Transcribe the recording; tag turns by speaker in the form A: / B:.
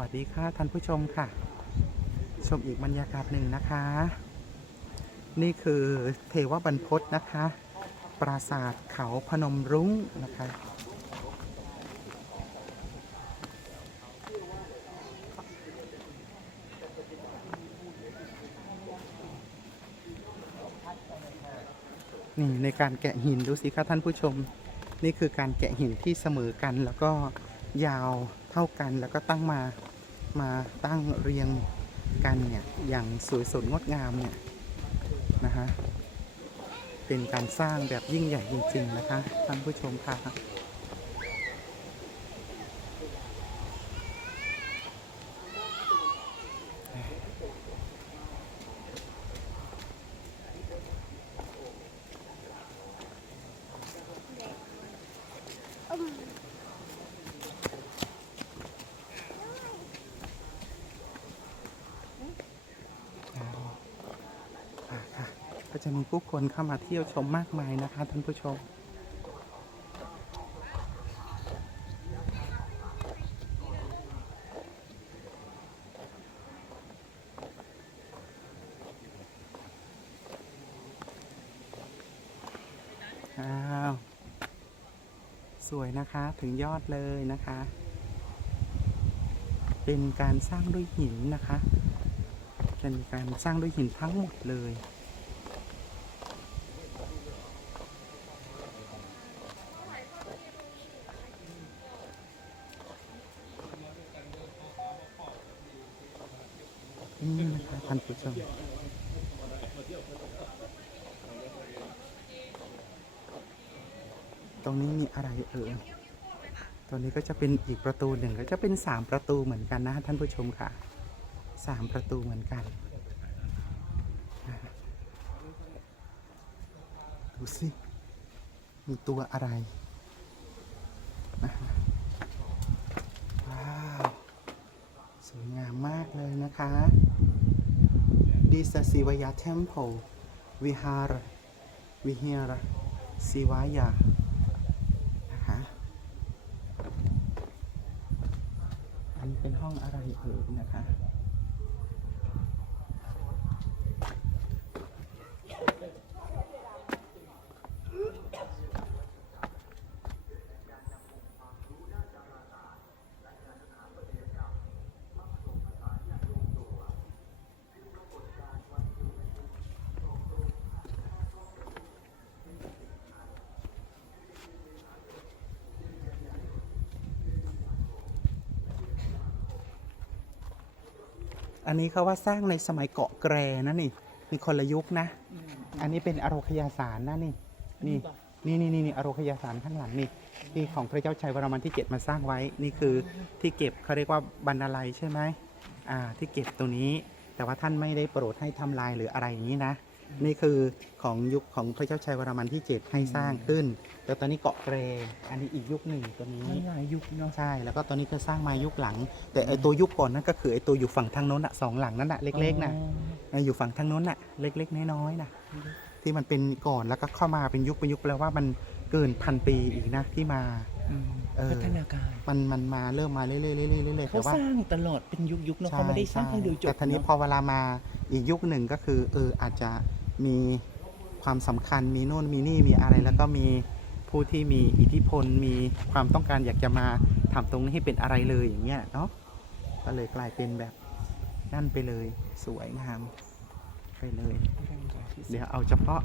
A: วัสดีค่ะท่านผู้ชมค่ะ ชมอีกบรรยากาศหนึ่งนะคะ นี่คือเทวบรรพตนะคะ ปราสาทเขาพนมรุ้งนะคะนี่ในการแกะหินดูสิคะท่านผู้ชม นี่คือการแกะหินที่เสมอกันแล้วก็ยาว เท่ากันแล้วก็ตั้งมามาตั้งเรียงกันเนี่ยอย่างสวยสดงดงามเนี่ยนะฮะเป็นการสร้างแบบยิ่งใหญ่จริง ๆ นะคะท่านผู้ชมค่ะค่ะ ก็จะมีผู้คนเข้ามาเที่ยวชมมากมายนะคะท่านผู้ชมอ้าวสวยนะคะถึงยอดเลยนะคะ เป็นการสร้างด้วยหินนะคะเป็นการสร้างด้วยหินทั้งหมดเลย ท่านผู้ชมตรงนี้มีอะไรเอ่ยตรงนี้ก็จะเป็นอีกประตูหนึ่งก็จะเป็นสามประตูเหมือนกันนะท่านผู้ชมค่ะสามประตูเหมือนกัน ดูสิ มีตัวอะไร ว้าว สวยงามมากเลยนะคะ This is Sivaya Temple Vihar Vihar Sivaya นะคะอันนี้เป็นห้องอะไรเพิ่มนะคะ อันนี้เขาว่าสร้างในสมัยเกาะแกรนะนี่มีคนละยุคนะ อันนี้เป็นอโรคยาสารนะนี่ นี่นี่นี่นี่นี่อโรคยาสารข้างหลังนี่นี่ของพระเจ้าชัยวรมันที่เจ็ดมาสร้างไว้นี่คือที่เก็บเขาเรียกว่าบรรณาลัยใช่ไหมอ่าที่เก็บตรงนี้ แต่ว่าท่านไม่ได้โปรดให้ทำลายหรืออะไรอย่างนี้นะ นี่คือของยุคของพระเจ้าชัยวรมันที่เจ็ดให้สร้างขึ้น แล้วตอนนี้เกาะแกรอันนี้อีกยุคหนึ่งตัวนี้ม
B: ันหลายยุคเนาะ
A: ใช่ แล้วก็ตอนนี้ก็สร้างมายุคหลัง แต่ไอตัวยุคก่อนนั่นก็คือไอตัวอยู่ฝั่งทางโน้นอะสองหลังนั่นอะเล็กๆนะเอออยู่ฝั่งทางโน้นอะเล็กๆน้อยๆนะที่มันเป็นก่อนแล้วก็เข้ามาเป็นยุคเป็นยุคแปลว่ามันเกินพันปีอีกนะที่มาอื
B: ม เออพัฒนาการ
A: มันมันมาเริ่มมาเรื่อยๆเรื่อยๆเรื่อย
B: ๆเขาแต่ว่าสร้างตลอดเป็นยุคยุคๆเนาะใช่เขาไม่ได้สร้างใช่ให้โดยจบแ
A: ต่ทีนี้เะพอเวลามาอีกยุคหนึ่งก็คือเอออาจจะมีความสำคัญมีโน่นมีนี่มีอะไร แล้วก็มีผู้ที่มีอิทธิพลมีความต้องการอยากจะมาทำตรงนี้ให้เป็นอะไรเลยอย่างเงี้ยเนาะก็เลยกลายเป็นแบบนั่นไปเลยสวยงามไปเลย เดี๋ยวเอาเฉพาะ